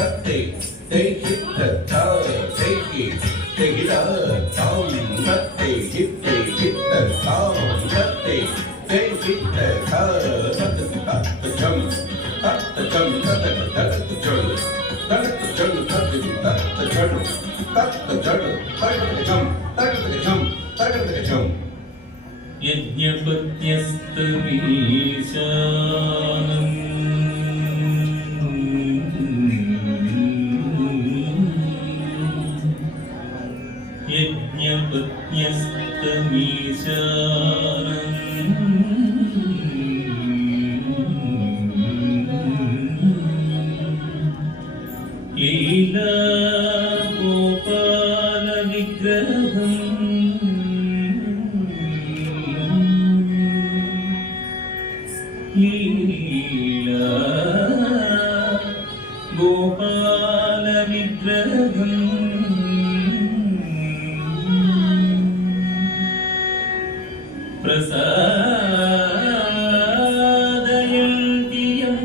take it the toe, take it the toe, take it the toe, take it the toe, the jump, the jump, the jump, Gopal विग्रहम् प्रसादयन्ति यं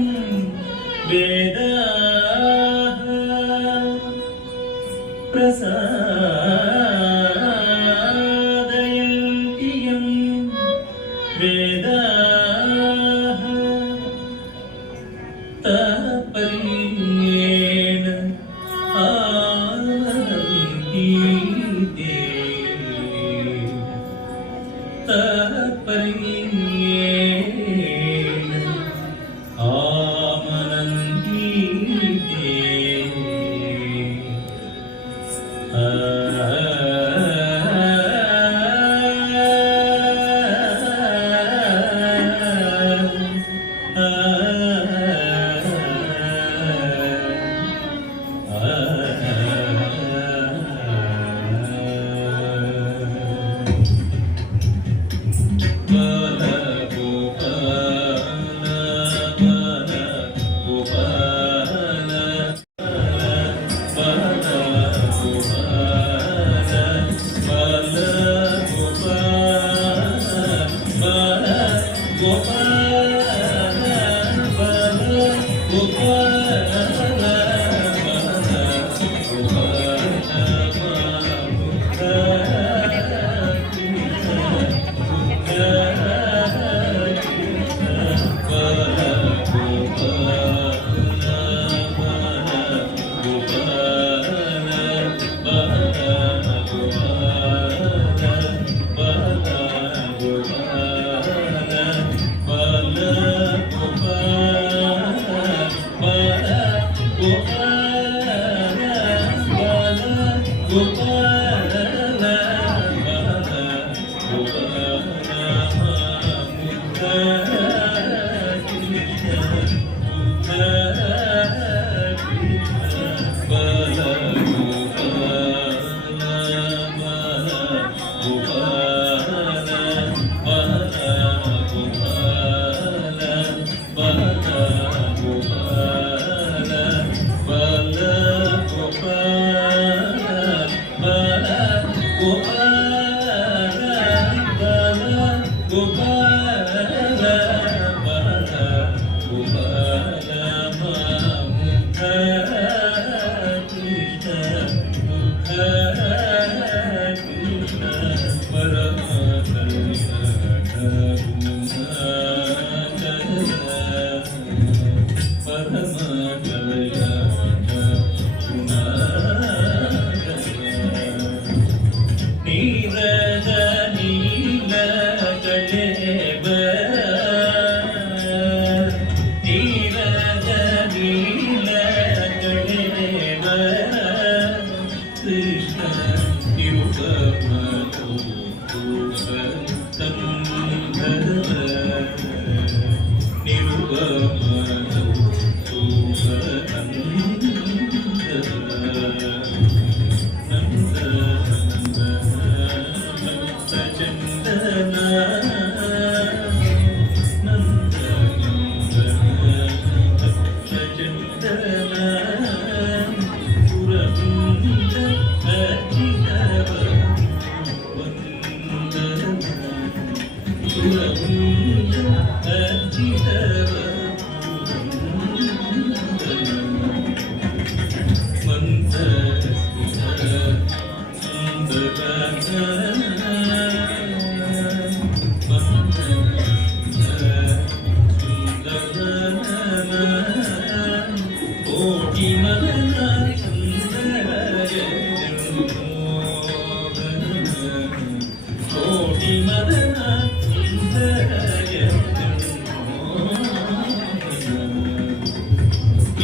वेदाः प्रसादयन्ति यं वेदाः तात्पर्येण आनन्ति ते तात्पर्येण आमनन्ति ते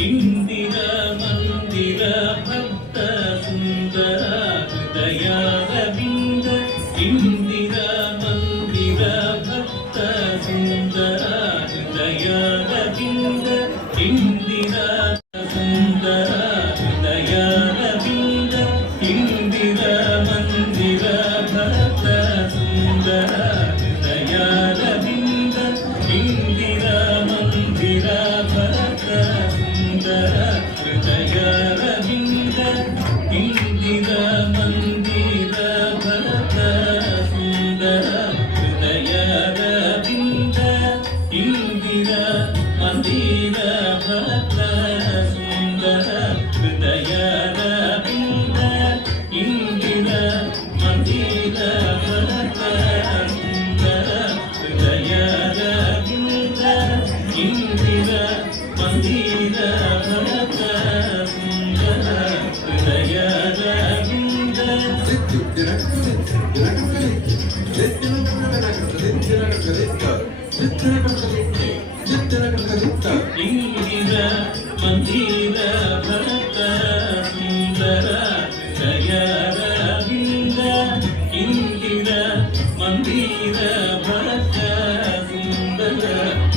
ಇಂದಿರ ಮಂದಿರ ಭಕ್ತ ಸುಂದರ ಹೃದಯದಿಂದ ಇಂದಿರ ಮಂದಿರ ಭಕ್ತ ಸುಂದರ ಹೃದಯದಿಂದ ಇಂದಿರ ಸುಂದರ ಹೃದಯದಿಂದ ಇಂದಿರ ಮಂದಿರ ಭಕ್ತ ಸುಂದರ ಹೃದಯದಿಂದ ಇಂದಿರ ಮಂದಿರ ಭಕ್ತ ಸುಂದರ ಹೃದಯದಿಂದ ಇಂದಿರ ಮಂದಿರ ಭಕ್ತ ಸುಂದರ ಹೃದಯದಿಂದ ಇಂದಿರ ಮಂದಿರ ಭಕ್ತ ಸುಂದರ ಹೃದಯದಿಂದ ಇಂದಿರ ಮಂದಿರ ಭಕ್ತ ಸುಂದರ ಹೃದಯದಿಂದ ಇಂದಿರ ಮಂದಿರ ಭಕ್ತ ಸುಂದರ ಹೃದಯದಿಂದ ಇಂದಿರ ಮಂದಿರ ಭಕ್ತ ಸುಂದರ ಹೃದಯದಿಂದ ಇಂದಿರ ಮಂದಿರ ಭಕ್ತ ಸುಂದರ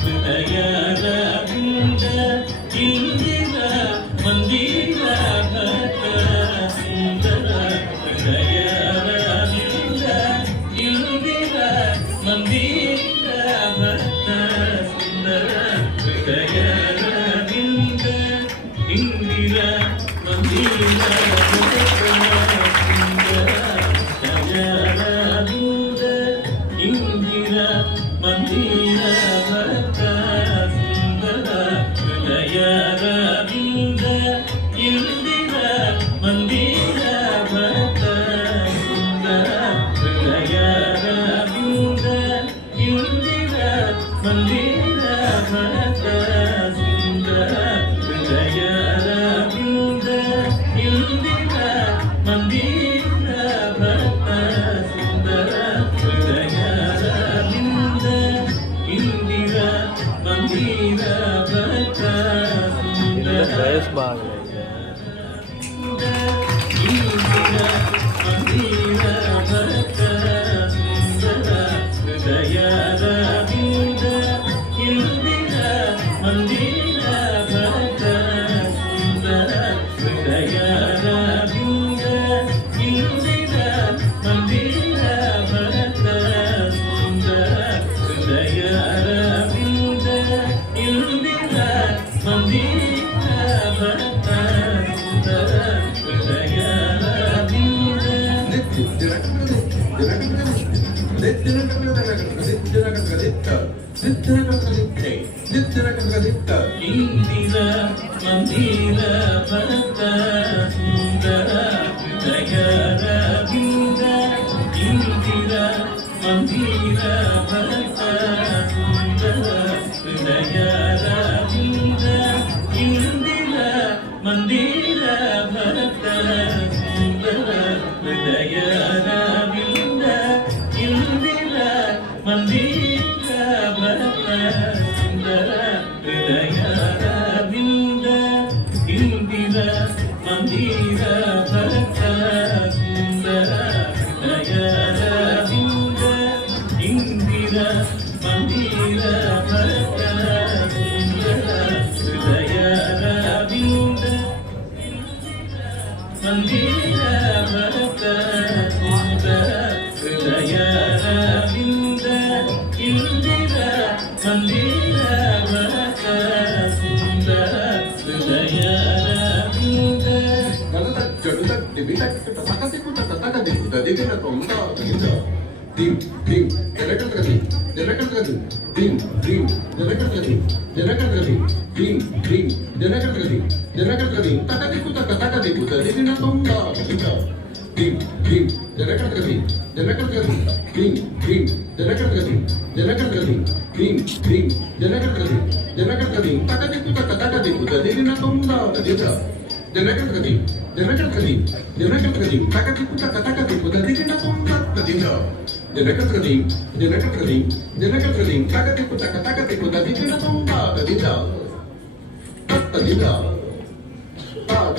ಹೃದಯದಿಂದ ಇಂದಿರ ಮಂದಿರ ಭಕ್ತ ಸುಂದರ ಹೃದಯದಿಂದ ಇಂದಿರ ಮಂದಿರ ಭಕ್ತ ಸುಂದರ ಹೃದಯದಿಂದ ಇಂದಿರ ಮಂದಿರ ಭಕ್ತ ಸುಂದರ ಹೃದಯದಿಂದ ಇಂದಿರ ಮಂದಿರ ಭಕ್ತ ಸುಂದರ ಹೃದಯದಿಂದ ಇಂದಿರ ಮಂದಿರ ಭಕ್ತ ಸುಂದರ ಹೃದಯದಿಂದ ಇಂದಿರ ಮಂದಿರ ಭಕ್ತ ಸುಂದರ ಹೃದಯದಿಂದ ಇಂದಿರ ಮಂದಿರ ಭಕ್ತ ಸುಂದರ ಹೃದಯದಿಂದ ಇಂದಿರ ಮಂದಿರ ಭಕ್ತ ಸುಂದರ ಇಂದಿರ ಮಂದಿರ ಭಕ್ತ ಸುಂದರ ಹೃದಯದಿಂದ ಇಂದಿರ ಮಂದಿರ ಭಕ್ತ ಸುಂದರ ಹೃದಯದಿಂದ ಇಂದಿರ ಮಂದಿರ ಭಕ್ತ ಸುಂದರ ಹೃದಯದಿಂದ ಇಂದಿರ ಮಂದಿರ ಭಕ್ತ ಸುಂದರ ಇಂದಿರ ಮಂದಿರ ಭಕ್ತ ಸುಂದರ ಹೃದಯದಿಂದ ಇಂದಿರ ಮಂದಿರ ಭಕ್ತ ಸುಂದರ ಹೃದಯದಿಂದ ಇಂದಿರ ಮಂದಿರ ಭಕ್ತ ಸುಂದರ ಹೃದಯದಿಂದ ಇಂದಿರ ಮಂದಿರ ಭಕ್ತ ಸುಂದರ ಹೃದಯದಿಂದ ಇಂದಿರ ಮಂದಿರ ಭಕ್ತ ಸುಂದರ ಹೃದಯದಿಂದ ಇಂದಿರ ಮಂದಿರ ಭಕ್ತ ಸುಂದರ ಹೃದಯದಿಂದ ಮಂದಿರ ಭಕ್ತ ಸುಂದರ ಹೃದಯದಿಂದ ಇಂದಿರ ಮಂದಿರ ಭಕ್ತ ಸುಂದರ ಹೃದಯದಿಂದ dim dim jalakalgadi jalakalgadi dim dim jalakalgadi jalakalgadi dim dim jalakalgadi jalakalgadi takadiku takadiku dadina tonda kita dim dim jalakalgadi jalakalgadi dim dim jalakalgadi jalakalgadi dim dim jalakalgadi jalakalgadi takadiku takadiku dadina tonda kita jalakalgadi jalakalgadi jalakalgadi takadiku takadiku dadina tonda kita jalakalgadi jalakalgadi jalakalgadi takadiku takadiku dadina tonda kita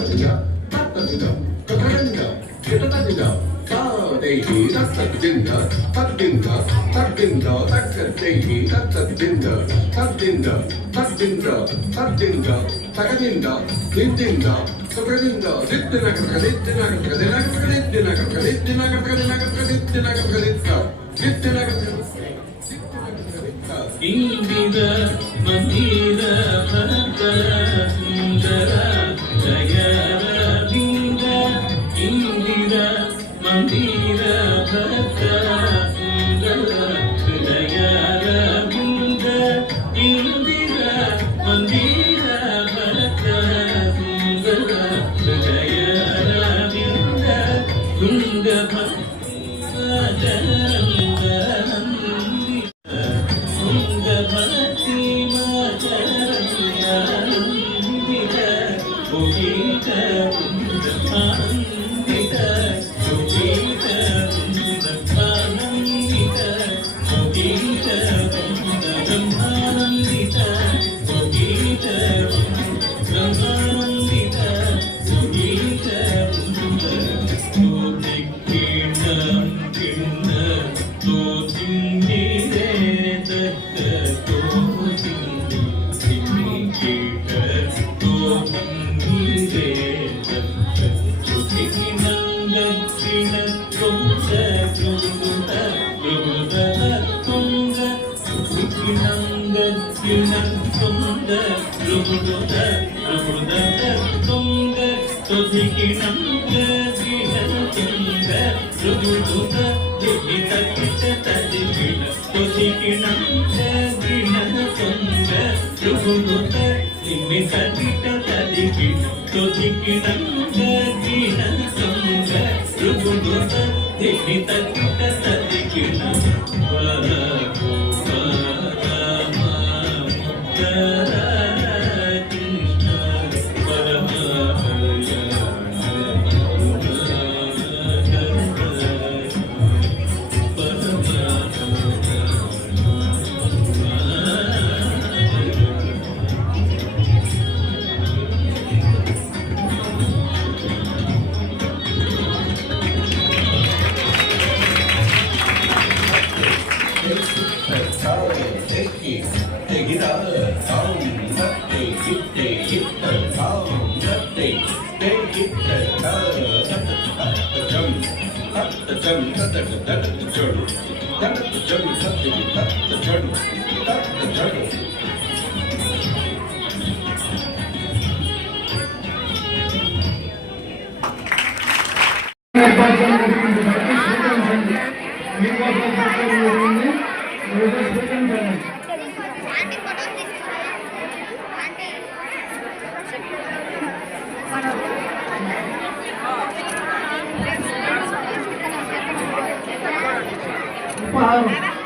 తత్తదిగా తత్తదిగా తత్తదిగా తత్తదిగా తాదేహి తత్తదిగా తత్తింగా తత్తింగా తక్కదేహి తత్తదిగా తత్తింగా తత్తింగా తత్తింగా తగదింగా దిద్దింగా తగదింగా దిద్దినగరగ దిద్దినగరగ దినగరగ దిద్దినగరగ దిద్దినగరగ దినగరగ దిద్దినగరగ దిద్దినగరగ ఇందిర మందిర భద్ర సుందర జయర బింద ఇందిర మందిర భద్ర సుందర జయర బింద ఇందిర మందిర భద్ర సుందర జయర బింద తుంగ భద్ర Wow.